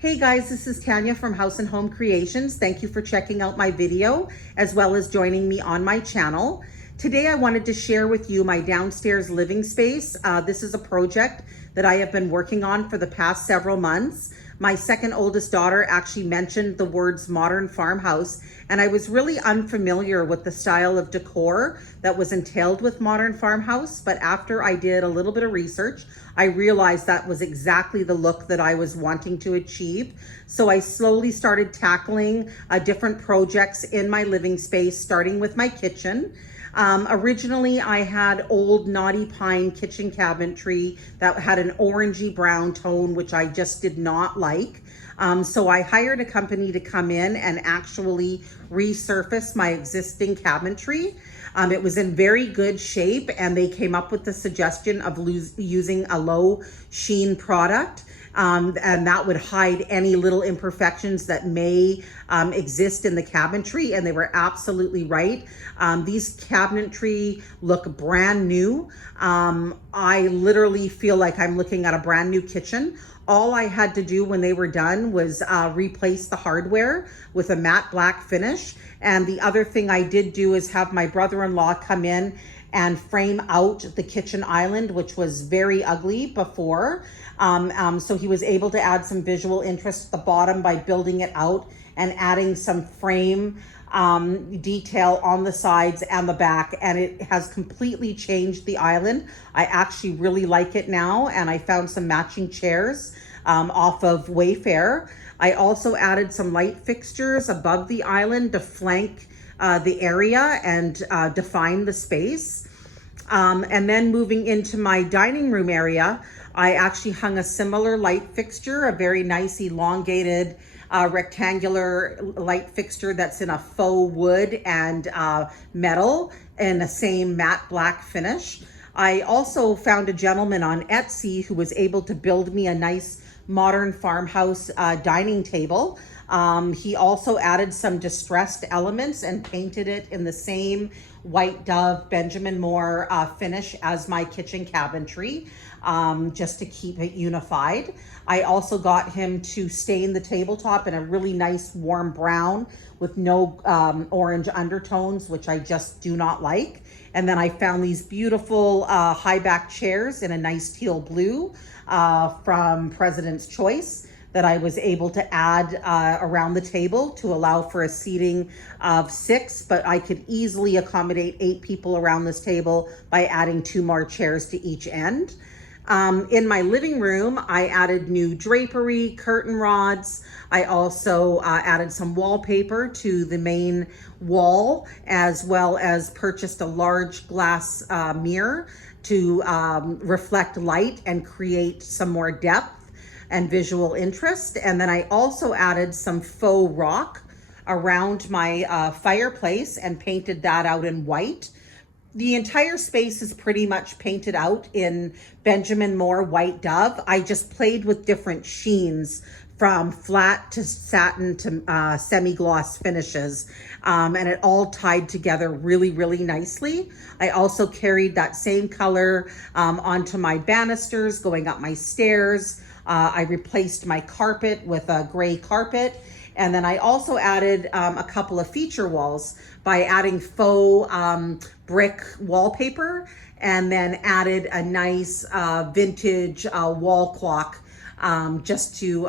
Hey guys, this is Tanya from House and Home Creations. Thank you for checking out my video as well as joining me on my channel. Today I wanted to share with you my downstairs living space. This is a project that I have been working on for the past several months. My second oldest daughter actually mentioned the words modern farmhouse, and I was really unfamiliar with the style of decor that was entailed with modern farmhouse. But after I did a little bit of research, I realized that was exactly the look that I was wanting to achieve. So I slowly started tackling different projects in my living space, starting with my kitchen. Originally, I had old knotty pine kitchen cabinetry that had an orangey brown tone, which I just did not like. So I hired a company to come in and actually resurface my existing cabinetry. It was in very good shape, and they came up with the suggestion of using a low sheen product. And that would hide any little imperfections that may exist in the cabinetry, and they were absolutely right. These cabinetry look brand new. I literally feel like I'm looking at a brand new kitchen. All I had to do when they were done was replace the hardware with a matte black finish. And the other thing I did do is have my brother-in-law come in and frame out the kitchen island, which was very ugly before. So he was able to add some visual interest at the bottom by building it out and adding some frame detail on the sides and the back, and it has completely changed the island. I actually really like it now, and I found some matching chairs off of Wayfair. I also added some light fixtures above the island to flank the area and define the space. And then moving into my dining room area, I actually hung a similar light fixture, a very nice elongated rectangular light fixture that's in a faux wood and metal in the same matte black finish. I also found a gentleman on Etsy who was able to build me a nice modern farmhouse dining table. He also added some distressed elements and painted it in the same white dove Benjamin Moore finish as my kitchen cabinetry, just to keep it unified. I also got him to stain the tabletop in a really nice warm brown with no orange undertones, which I just do not like. And then I found these beautiful high back chairs in a nice teal blue from President's Choice that I was able to add around the table to allow for a seating of 6, but I could easily accommodate 8 people around this table by adding 2 more chairs to each end. In my living room, I added new drapery, curtain rods. I also added some wallpaper to the main wall, as well as purchased a large glass mirror to reflect light and create some more depth and visual interest. And then I also added some faux rock around my fireplace and painted that out in white. The entire space is pretty much painted out in Benjamin Moore white dove. I just played with different sheens from flat to satin to semi-gloss finishes, and it all tied together really, really nicely. I also carried that same color onto my banisters going up my stairs. I replaced my carpet with a gray carpet. And then I also added a couple of feature walls by adding faux brick wallpaper, and then added a nice vintage wall clock just to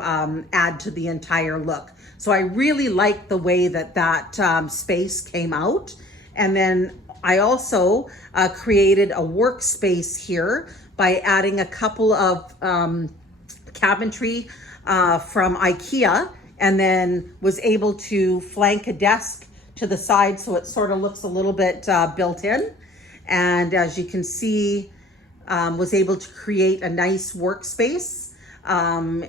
add to the entire look. So I really like the way that space came out. And then I also created a workspace here by adding a couple of cabinetry from IKEA, and then was able to flank a desk to the side so it sort of looks a little bit built in. And as you can see, was able to create a nice workspace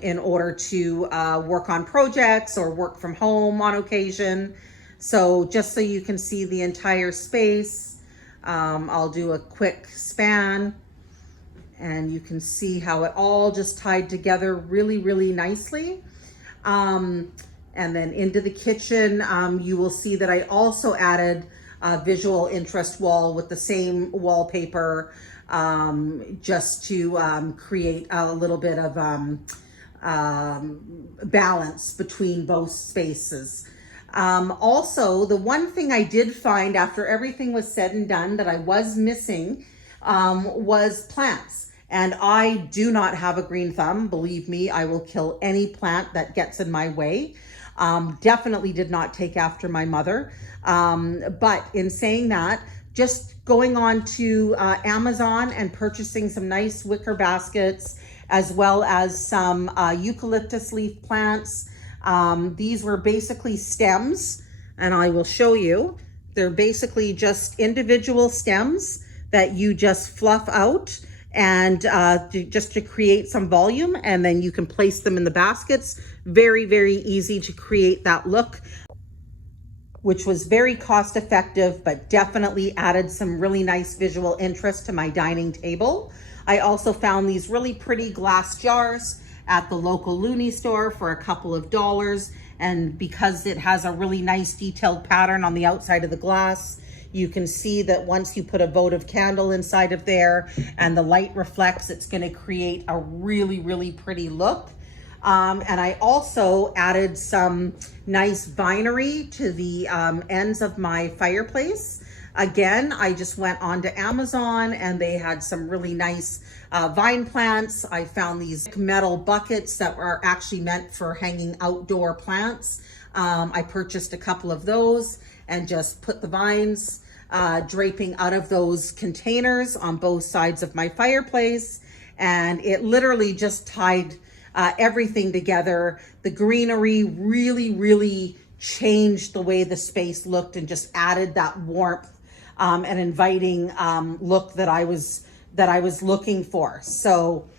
in order to work on projects or work from home on occasion. So just so you can see the entire space, I'll do a quick span. And you can see how it all just tied together really, really nicely. And then into the kitchen, you will see that I also added a visual interest wall with the same wallpaper, just to create a little bit of balance between both spaces. Also, the one thing I did find after everything was said and done that I was missing was plants. And I do not have a green thumb. Believe me, I will kill any plant that gets in my way. Definitely did not take after my mother. But in saying that, just going on to Amazon and purchasing some nice wicker baskets, as well as some eucalyptus leaf plants. These were basically stems, and I will show you. They're basically just individual stems that you just fluff out and just to create some volume, and then you can place them in the baskets. Very, very easy to create that look, which was very cost effective, but definitely added some really nice visual interest to my dining table. I also found these really pretty glass jars at the local Looney store for a couple of dollars. And because it has a really nice detailed pattern on the outside of the glass, you can see that once you put a votive candle inside of there and the light reflects, it's going to create a really, really pretty look. And I also added some nice vinery to the ends of my fireplace. Again, I just went onto Amazon and they had some really nice vine plants. I found these metal buckets that are actually meant for hanging outdoor plants. I purchased a couple of those and just put the vines draping out of those containers on both sides of my fireplace. And it literally just tied everything together. The greenery really, really changed the way the space looked and just added that warmth and inviting look that I was looking for. So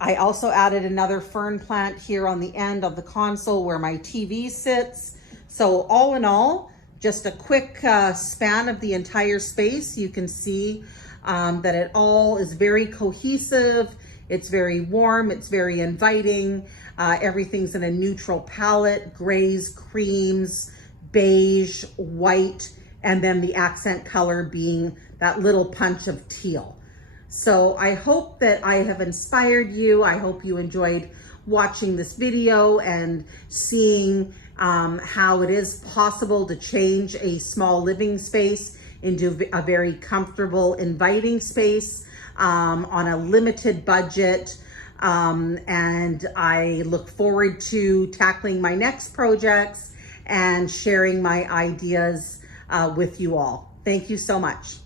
I also added another fern plant here on the end of the console where my TV sits. So all in all, just a quick span of the entire space. You can see that it all is very cohesive. It's very warm, it's very inviting. Everything's in a neutral palette, grays, creams, beige, white, and then the accent color being that little punch of teal. So I hope that I have inspired you. I hope you enjoyed watching this video and seeing how it is possible to change a small living space into a very comfortable, inviting space on a limited budget. And I look forward to tackling my next projects and sharing my ideas with you all. Thank you so much.